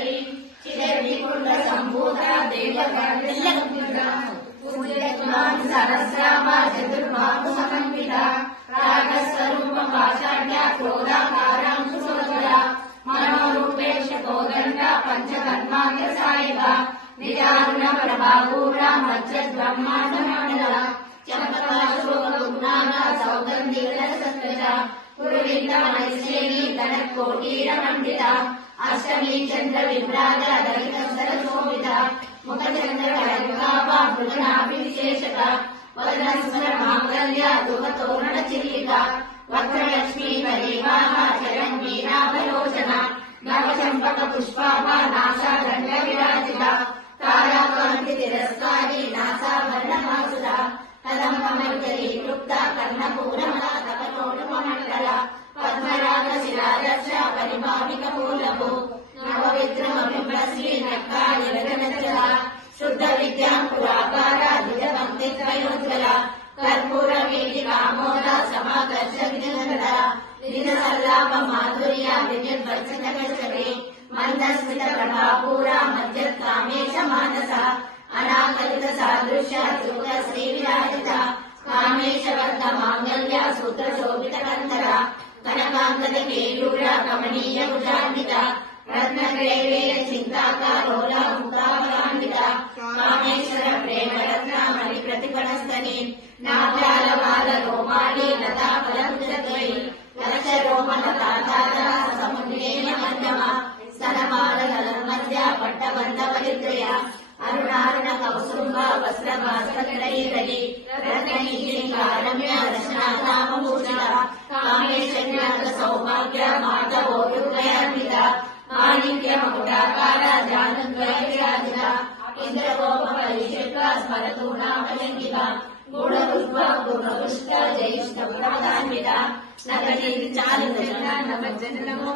सुंदरी चिरविपुंड संभूता देवकांडा पूज्यत्वां सहस्रामा चतुर्बाहु समन्विता रागस्वरूप पाषाढ्या क्रोधाकारां सुसुरगुला मनोरूपेश कोदंडा पंचकर्माग्रसायिका निदारुण प्रभापूरा मज्जद्ब्रह्मांड मंडला चंपकाशोकगुणाना सौगंधिरसत्वजा पुरविंदमणिश्रेणी कनकोटीरमण्डिता अष्टमी चंद्र विभ्राज दलित सरशोभिता मुखचंद्र कलंकाभा भुजनाभिविशेषता वदनस्वर मांगल्य दुःखतोरण Chilika वक्रलक्ष्मी वरेवाः चरङ्गीनाभलोचना नवचंपक पुष्पाभा NASA दंड विराजिता ताराकांति तिरस्कारी नासाभरणमासुरा कदम्बमर्दरी क्लुप्ता कर्णपूरमला तपलोटमण्डला पद्मराग शिलादर्श परिभाविक पूलभो नवविक्रमबिंबश्री नक्कालिरगनचला शुद्ध विद्यां पुराकार द्विजपङ्क्तित्रयोज्ज्वला कर्पूर वीटिकामोद समाकर्ष विजनगदा निजसल्लाप माधुर्य विद्युद्वत्सनगर्षते मंदस्मित प्रभापूरा मध्यत्कामेश मानसा अनाकलित सादृश्य सुख श्री विराजिता कामेश वर्ग मांगल्य सूत्र शोभित कंधरा कनकांगद केयूर कमनीय भुजान्विता रत्नग्रैवेय चिंताकारोला मुखावलान्विता कामेश्वर प्रेम रत्न मणि प्रतिपणस्तनी नाभ्यालवाल रोमाली लता फलभुजद्वयी कलश रोमन तातार समुद्रेण मध्यमा स्तनमाल नलमध्य पट्टबंध परित्रया अरुणारुण कौसुम्भ वस्त्र भास्करैरली रत्ननिधिकारम्य रचनाधामभूषिता कामेशन्याग सौभाग्य माधवोरुद्वयान्विता माणिक्य मकुटाकार ध्यानद्वय विराजिता इन्द्रगोपपरिषेका स्मरतु नामयङ्किता गूढपुष्प पूर्णपुष्प जयिष्ठ प्रदान्विता नगरी चालुदशना नवजन नमो